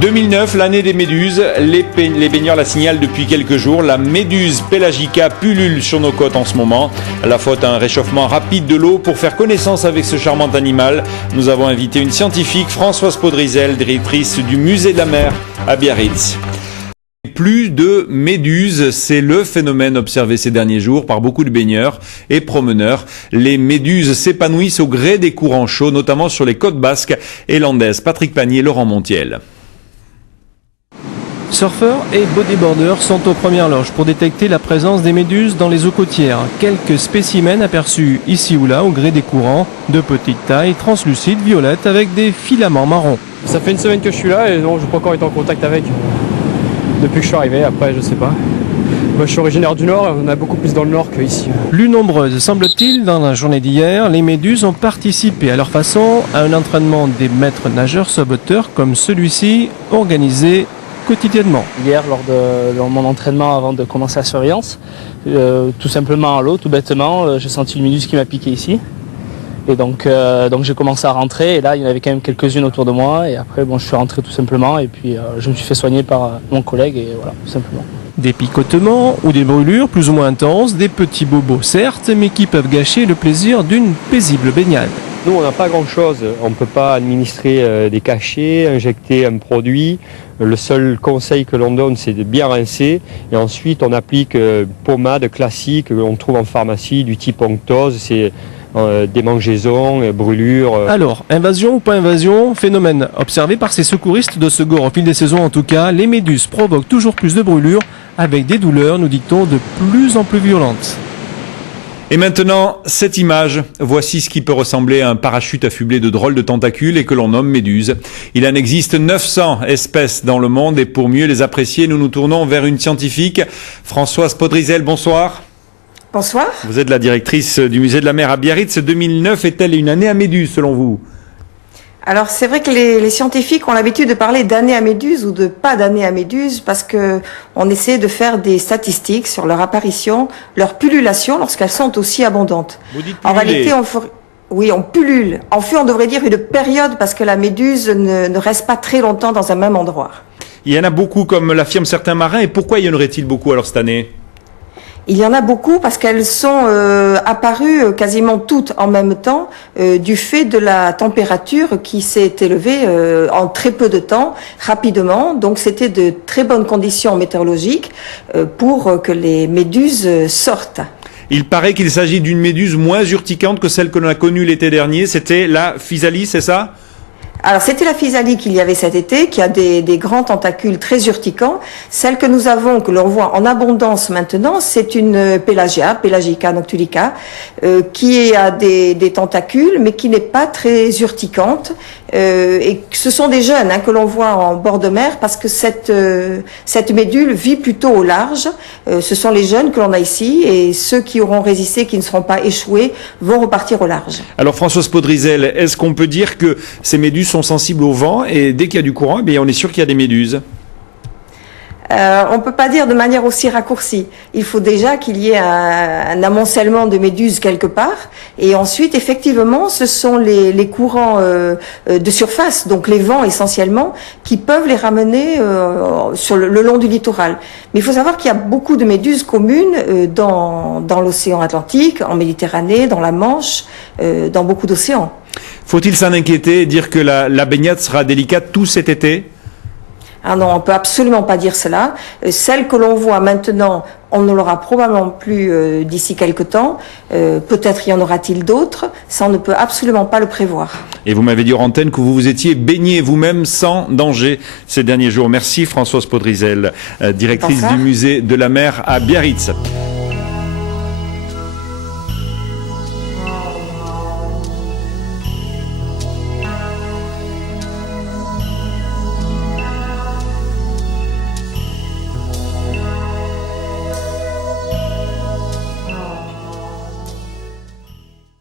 2009, l'année des méduses. Les baigneurs la signalent depuis quelques jours. La méduse pelagica pullule sur nos côtes en ce moment. La faute à un réchauffement rapide de l'eau. Pour faire connaissance avec ce charmant animal, nous avons invité une scientifique, Françoise Podrizel, directrice du musée de la mer à Biarritz. Plus de méduses, c'est le phénomène observé ces derniers jours par beaucoup de baigneurs et promeneurs. Les méduses s'épanouissent au gré des courants chauds, notamment sur les côtes basques et landaises. Patrick Panier, Laurent Montiel. Surfeurs et bodyboarders sont aux premières loges pour détecter la présence des méduses dans les eaux côtières. Quelques spécimens aperçus ici ou là au gré des courants, de petite taille, translucides, violettes avec des filaments marrons. Ça fait une semaine que je suis là et non, je n'ai pas encore été en contact avec. Depuis que je suis arrivé, après je sais pas. Moi je suis originaire du Nord, on a beaucoup plus dans le Nord qu'ici. Plus nombreuses semble-t-il dans la journée d'hier, les méduses ont participé à leur façon à un entraînement des maîtres nageurs sauveteurs comme celui-ci organisé quotidiennement. Hier, lors de mon entraînement avant de commencer la surveillance, tout simplement à l'eau, tout bêtement, j'ai senti une méduse qui m'a piqué ici. Et donc j'ai commencé à rentrer et là il y en avait quand même quelques-unes autour de moi et après je suis rentré tout simplement et puis je me suis fait soigner par mon collègue et voilà, tout simplement. Des picotements ou des brûlures plus ou moins intenses, des petits bobos certes, mais qui peuvent gâcher le plaisir d'une paisible baignade. Nous, on n'a pas grand-chose. On ne peut pas administrer des cachets, injecter un produit. Le seul conseil que l'on donne, c'est de bien rincer. Et ensuite, on applique pommade classique que l'on trouve en pharmacie du type onctose. C'est démangeaisons, brûlures. Alors, invasion ou pas invasion, phénomène observé par ces secouristes de secours au fil des saisons en tout cas, les méduses provoquent toujours plus de brûlures avec des douleurs, nous dit-on, de plus en plus violentes. Et maintenant, cette image. Voici ce qui peut ressembler à un parachute affublé de drôles de tentacules et que l'on nomme méduse. Il en existe 900 espèces dans le monde et pour mieux les apprécier, nous nous tournons vers une scientifique. Françoise Podrizel, bonsoir. Bonsoir. Vous êtes la directrice du musée de la mer à Biarritz. 2009 est-elle une année à méduse selon vous ? Alors c'est vrai que les scientifiques ont l'habitude de parler d'année à méduse ou de pas d'année à méduse parce que on essaie de faire des statistiques sur leur apparition, leur pullulation lorsqu'elles sont aussi abondantes. Vous dites en réalité, on pullule. En fait, on devrait dire une période parce que la méduse ne reste pas très longtemps dans un même endroit. Il y en a beaucoup comme l'affirment certains marins et pourquoi y en aurait-il beaucoup alors cette année ? Il y en a beaucoup parce qu'elles sont apparues quasiment toutes en même temps du fait de la température qui s'est élevée en très peu de temps, rapidement. Donc c'était de très bonnes conditions météorologiques pour que les méduses sortent. Il paraît qu'il s'agit d'une méduse moins urticante que celle que l'on a connue l'été dernier. C'était la physalie, c'est ça ? Alors c'était la physalie qu'il y avait cet été, qui a des grands tentacules très urticants. Celle que nous avons, que l'on voit en abondance maintenant, c'est une Pelagica noctulica, qui a des tentacules, mais qui n'est pas très urticante. Et ce sont des jeunes que l'on voit en bord de mer, parce que cette médule vit plutôt au large. Ce sont les jeunes que l'on a ici, et ceux qui auront résisté, qui ne seront pas échoués, vont repartir au large. Alors Françoise Podrizel, est-ce qu'on peut dire que ces méduses sont sensibles au vent et dès qu'il y a du courant, eh bien, on est sûr qu'il y a des méduses? On peut pas dire de manière aussi raccourcie. Il faut déjà qu'il y ait un amoncellement de méduses quelque part. Et ensuite, effectivement, ce sont les courants de surface, donc les vents essentiellement, qui peuvent les ramener sur le long du littoral. Mais il faut savoir qu'il y a beaucoup de méduses communes dans l'océan Atlantique, en Méditerranée, dans la Manche, dans beaucoup d'océans. Faut-il s'en inquiéter et dire que la baignade sera délicate tout cet été ? Ah non, on peut absolument pas dire cela. Celle que l'on voit maintenant, on ne l'aura probablement plus d'ici quelque temps. Peut-être y en aura-t-il d'autres. Ça, on ne peut absolument pas le prévoir. Et vous m'avez dit hors antenne que vous vous étiez baigné vous-même sans danger ces derniers jours. Merci Françoise Podrizel, directrice du musée de la mer à Biarritz.